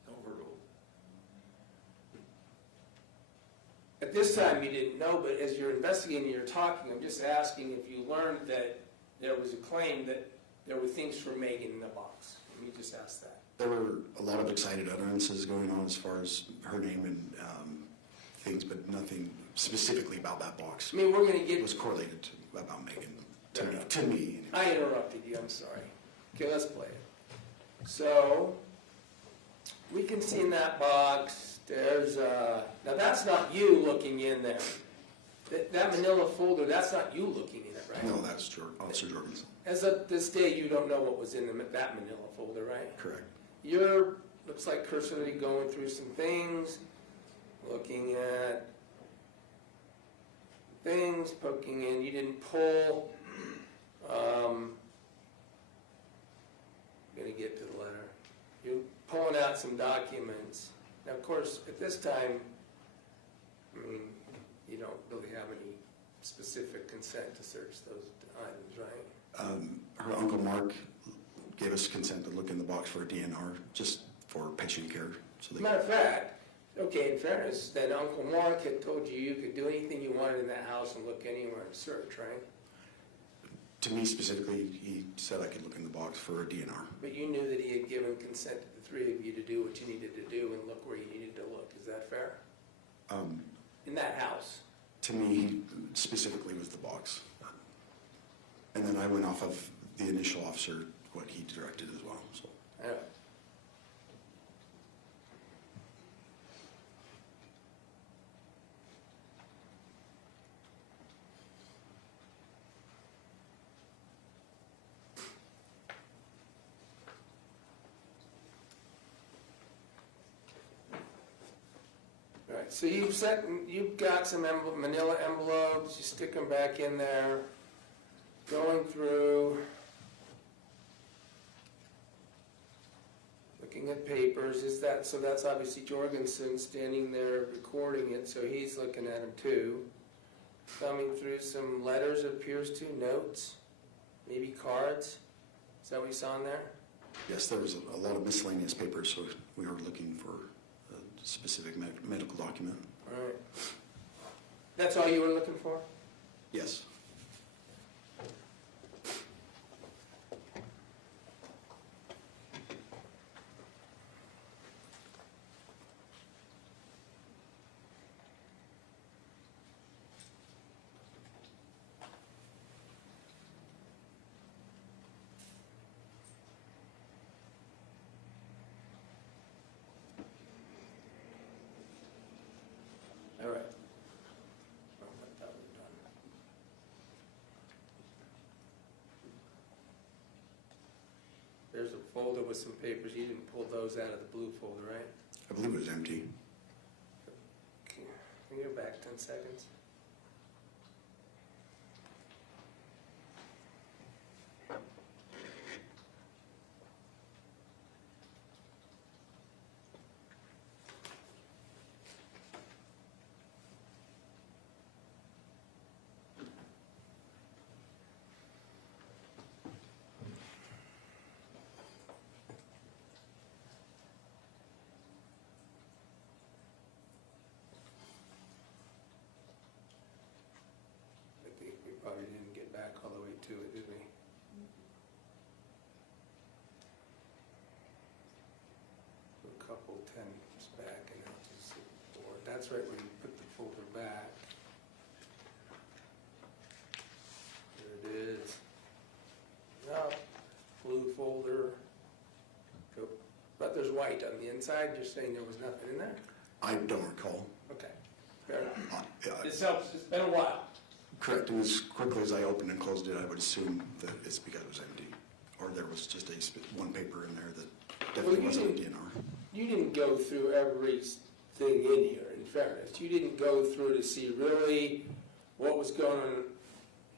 Overruled. At this time, you didn't know, but as you're investigating, you're talking, I'm just asking if you learned that there was a claim that there were things for Meggan in the box. Let me just ask that. There were a lot of excited utterances going on as far as her name and things, but nothing specifically about that box. I mean, we're going to It get... was correlated to, about Meggan, Fair enough. to me. I interrupted you, I'm sorry. Okay, let's play it. So, we can see in that box, there's, now that's not you looking in there. That manila folder, that's not you looking in it, right? No, that's Officer Jorgensen. As of this day, you don't know what was in that manila folder, right? Correct. You're, looks like cursorily going through some things, looking at things, poking in, you didn't pull. Gonna get to the letter. You're pulling out some documents. Now, of course, at this time, I mean, you don't really have any specific consent to search those items, right? Her Uncle Mark gave us consent to look in the box for a DNR, just for patient care. So As a matter of fact, okay, in fairness, then Uncle Mark had told you you could do anything you wanted in that house and look anywhere and search, right? to me specifically, he said I could look in the box for a DNR. But you knew that he had given consent to the three of you to do what you needed to do and look where you needed to look. Is that fair? In that house? To me, he specifically was the box. And then I went off of the initial officer, what he directed as well, so. All right. All right, so you've got some manila envelopes, you stick them back in there, going through, looking at papers. So that's obviously Jorgensen standing there recording it, so he's looking at them too. Thumbing through some letters, it appears to, notes, maybe cards. Is that what you saw in there? Yes, there was a lot of miscellaneous papers, so we were looking for a specific medical document. All right. That's all you were looking for? Yes. All right. Oh, that was done. There's a folder with some papers. You didn't pull those out of the blue folder, right? I believe it was empty. Can you go back 10 seconds? I think we probably didn't get back all the way to it, did we? A couple tens back and out to 64. That's right where you put the folder back. There it is. Now, blue folder. Go. But there's white on the inside. You're saying there was nothing in there? I don't recall. Okay, fair enough. Yeah, This helps. It's been a while. correct, and as quickly as I opened and closed it, I would assume that it's because it was empty. Or there was just one paper in there that definitely Well, wasn't a DNR. You didn't go through everything in here, in fairness. You didn't go through to see really what was going on.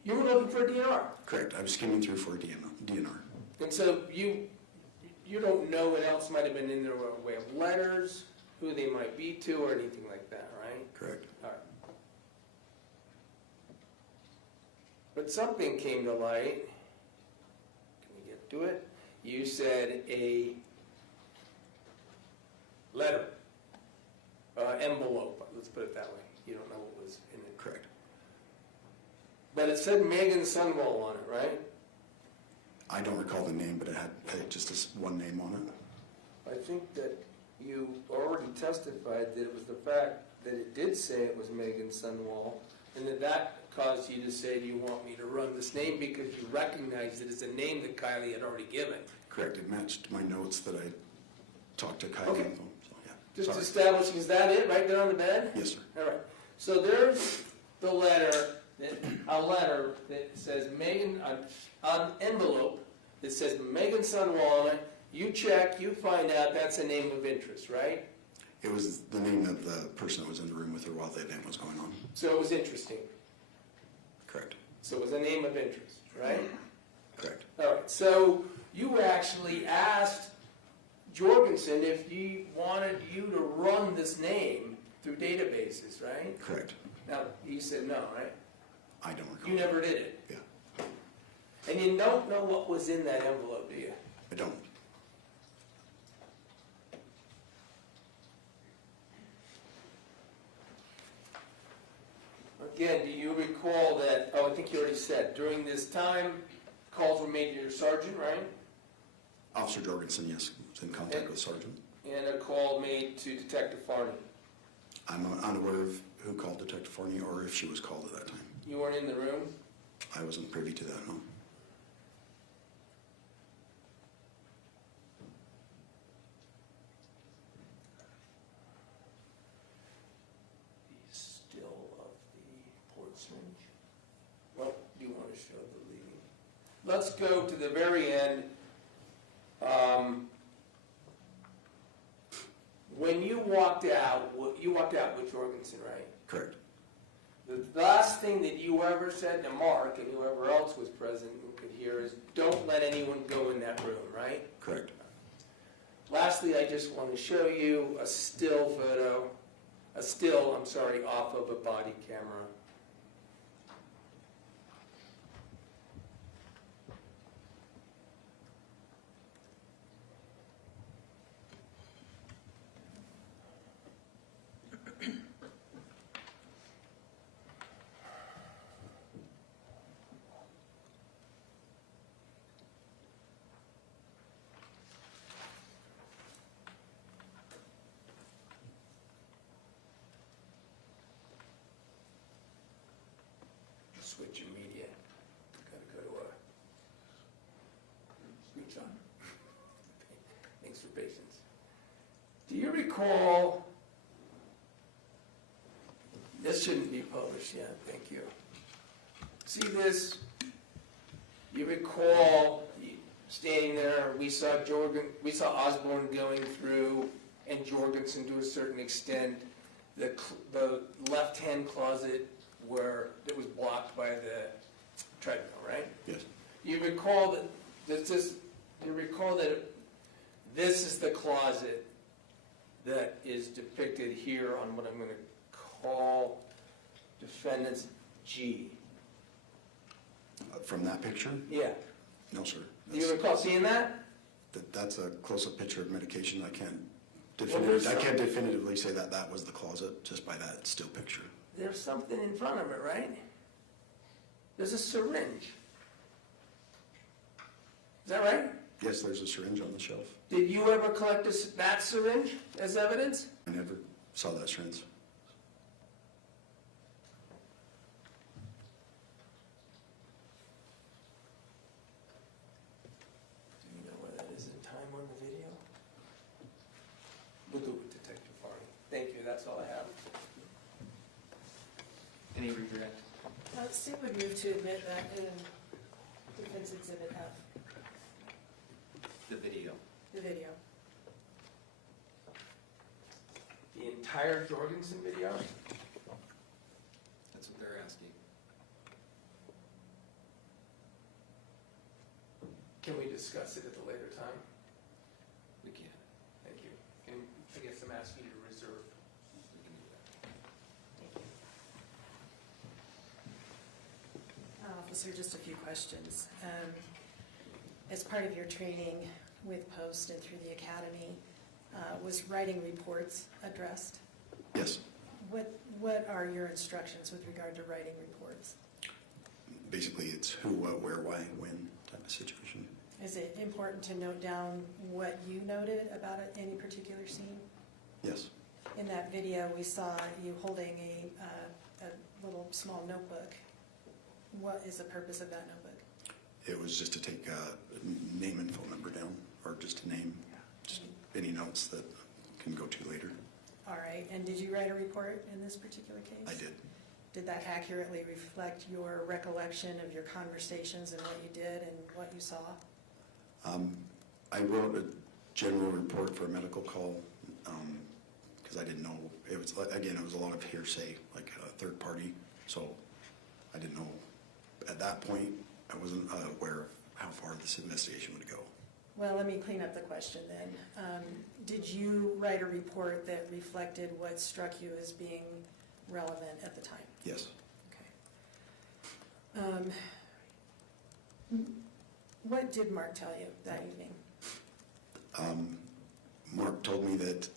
You were looking for a DNR. Correct, I was skimming through for a DNR. And so you don't know what else might have been in there by way of letters, who they might be to, or anything like that, right? Correct. All right. But something came to light. Can we get to it? You said a letter, envelope, let's put it that way. You don't know what was in it. Correct. But it said Meggan Sundwall on it, right? I don't recall the name, but it had just this one name on it. I think that you already testified that it was the fact that it did say it was Meggan Sundwall, and that caused you to say, do you want me to run this name because you recognized it as a name that Kylie had already given. Correct, it matched my notes that I talk to Kyle. Okay. on the phone, so, yeah. Just Sorry. establishing, is that it, right there on the bed? Yes, sir. All right, so there's the letter, a letter that says Meggan, an envelope that says Meggan Sundwall on it. You check, you find out that's a name of interest, right? It was the name of the person that was in the room with her while the event was going on. So it was interesting. Correct. So it was a name of interest, right? Correct. All right, so you actually asked Jorgensen if he wanted you to run this name through databases, right? Correct. Now, he said no, right? I don't recall. You never did it. Yeah, And you don't know what was in that envelope, do you? I don't. Again, do you recall that, oh, I think you already said, during this time, calls were made to your sergeant, right? Officer Jorgensen, yes, was in contact with the sergeant. And a call made to Detective Farney. I'm unaware of who called Detective Farney or if she was called at that time. You weren't in the room? I wasn't privy to that, no. The still of the port syringe. Well, do you want to show the leading? Let's go to the very end. When you walked out with Jorgensen, right? Correct. The last thing that you ever said to Mark and whoever else was present who could hear is, don't let anyone go in that room, right? Correct. Lastly, I just want to show you a still photo, off of a body camera. Switch your media. Gotta go to a switch on. Thanks for patience. Do you recall? This shouldn't be published yet. Thank you. See this? You recall standing there? We saw Osborne going through, and Jorgensen to a certain extent. The left-hand closet where it was blocked by the treadmill, right? Yes. You recall that this is the closet that is depicted here on what I'm going to call defendant's G. From that picture? Yeah. No, sir. Do you recall seeing that? That's a close-up picture of medication. I can't there's definitively say that that was the closet just by that still picture. There's something in front of it, right? There's a syringe. Is that right? Yes, there's a syringe on the shelf. Did you ever collect that syringe as evidence? I never saw that syringe. Do you know where that is in time on the video? We'll do it with Detective Farney. Thank you, that's all I have. Any regret? Sue would move to admit that in Defense Exhibit F, The video. the video. The entire Jorgensen video? That's what they're asking. Can we discuss it at a later time? We can. Thank you. I guess I'm asking you to reserve. We can do that. Officer, just a few questions. As part of your training with Post and through the academy, was writing reports addressed? Yes. What are your instructions with regard to writing reports? Basically, it's who, what, where, why, when type of situation. Is it important to note down what you noted about any particular scene? Yes. In that video, we saw you holding a little small notebook. What is the purpose of that notebook? It was just to take name and phone number down, or just a name, just any notes that can go to later. All right, and did you write a report in this particular case? I did. Did that accurately reflect your recollection of your conversations and what you did and what you saw? I wrote a general report for a medical call because I didn't know. It was, again, it was a lot of hearsay, like a third party. So I didn't know. At that point, I wasn't aware of how far this investigation would go. Well, let me clean up the question then. Did you write a report that reflected what struck you as being relevant at the time? Yes. Okay. What did Mark tell you that evening? Mark told me that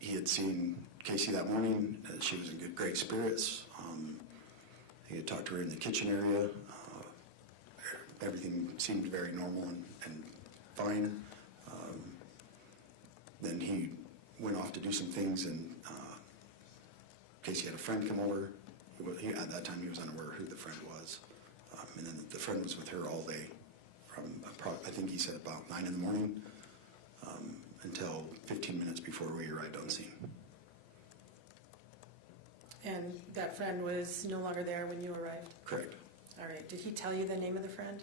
he had seen Casey that morning, that she was in great spirits. He had talked to her in the kitchen area. Everything seemed very normal and fine. Then he went off to do some things, and Casey had a friend come over. At that time, he was unaware who the friend was. And then the friend was with her all day, from I think he said about 9 in the morning until 15 minutes before we arrived on scene. And that friend was no longer there when you arrived? Correct. All right. Did he tell you the name of the friend?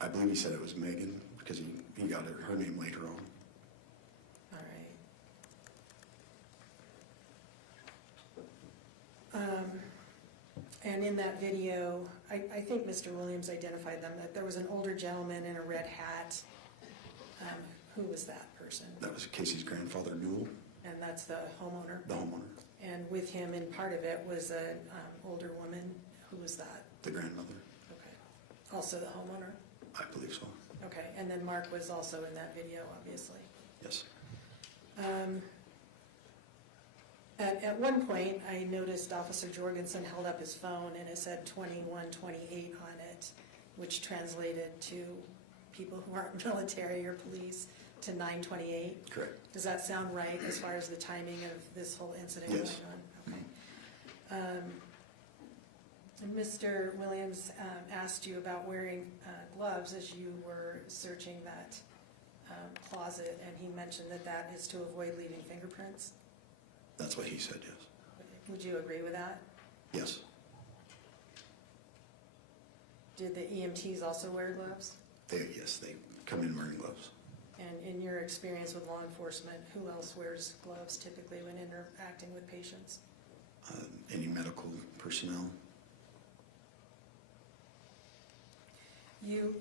I believe he said it was Megan because he got her name later on. All right. And in that video, I think Mr. Williams identified them, that there was an older gentleman in a red hat. Who was that person? That was Casey's grandfather, Newell, And that's the homeowner? the homeowner, And with him, in part of it, was an older woman. Who was that? the grandmother. Okay. Also the homeowner? I believe so. Okay. And then Mark was also in that video, obviously. Yes. At one point, I noticed Officer Jorgensen held up his phone and it said 2128 on it, which translated to people who aren't military or police to 928. Correct. Does that sound right as far as the timing of this whole incident Yes. going on? Okay. And Mr. Williams asked you about wearing gloves as you were searching that closet, and he mentioned that that is to avoid leaving fingerprints. That's what he said, yes. Would you agree with that? Yes. Did the EMTs also wear gloves? Yes, they come in wearing gloves. And in your experience with law enforcement, who else wears gloves typically when interacting with patients? Any medical personnel? You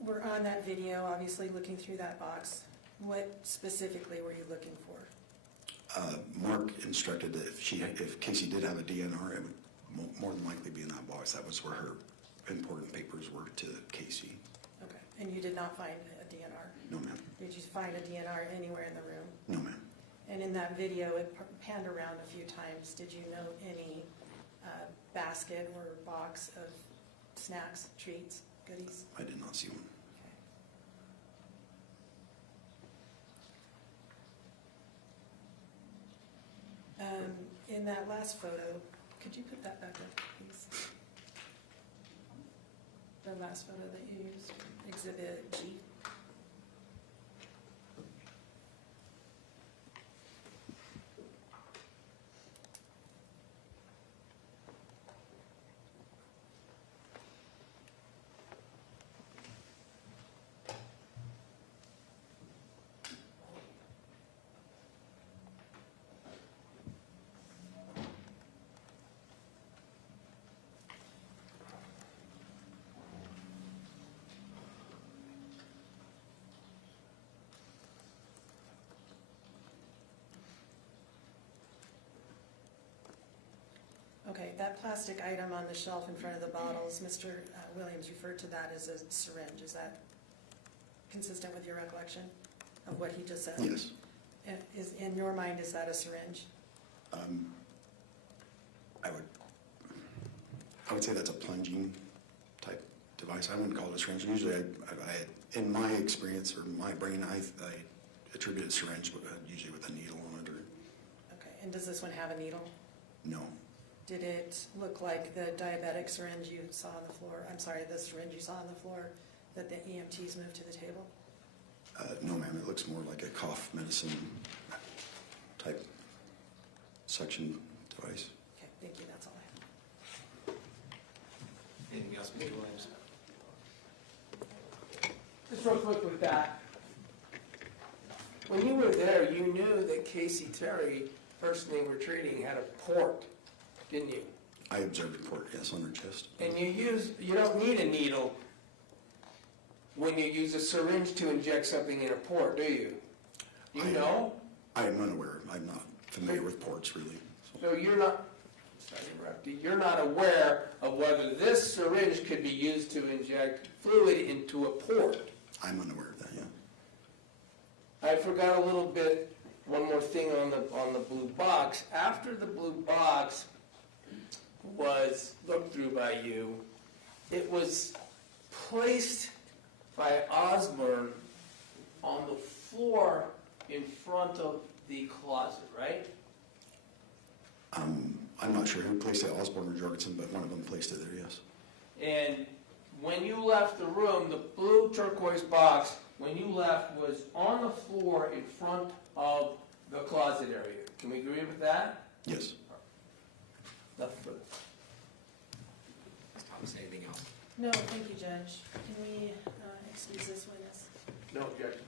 were on that video, obviously looking through that box. What specifically were you looking for? Mark instructed that if Casey did have a DNR, it would more than likely be in that box. That was where her important papers were to Casey. Okay, and you did not find a DNR? No, ma'am. Did you find a DNR anywhere in the room? No, ma'am. And in that video, it panned around a few times. Did you note any basket or box of snacks, treats, goodies? I did not see one. In that last photo, could you put that back up, please? The last photo that you used, Exhibit G. Okay, that plastic item on the shelf in front of the bottles, Mr. Williams referred to that as a syringe. Is that consistent with your recollection of what he just said? Yes. Is, in your mind, is that a syringe? I would say that's a plunging type device. I wouldn't call it a syringe. Usually, in my experience or my brain, I attribute a syringe usually with a needle on it. Or Okay, and does this one have a needle? no. Did it look like the diabetic syringe you saw on the floor? I'm sorry, the syringe you saw on the floor that the EMTs moved to the table? No, ma'am, it looks more like a cough medicine type suction device. Okay, thank you, that's all I have. Anything else, Mr. Williams? Just real quick with that. When you were there, you knew that Casey Terry, person they were treating, had a port, didn't you? I observed a port, yes, on her chest. And you don't need a needle when you use a syringe to inject something in a port, do you? You know? I am unaware. I'm not familiar with ports, really. So So you're not, sorry to interrupt you, you're not aware of whether this syringe could be used to inject fluid into a port? I'm unaware of that, yeah. I forgot a little bit, one more thing on the blue box. After the blue box was looked through by you, it was placed by Osborne on the floor in front of the closet, right? I'm not sure who placed it, Osborne or Jorgensen, but one of them placed it there, yes. And when you left the room, the blue turquoise box, when you left, was on the floor in front of the closet area. Can we agree with that? Yes. Nothing further. Thomas, anything else? No, thank you, Judge. Can we excuse this witness? No objection.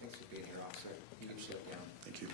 Thanks for being here, officer. You can sit down. Thank you.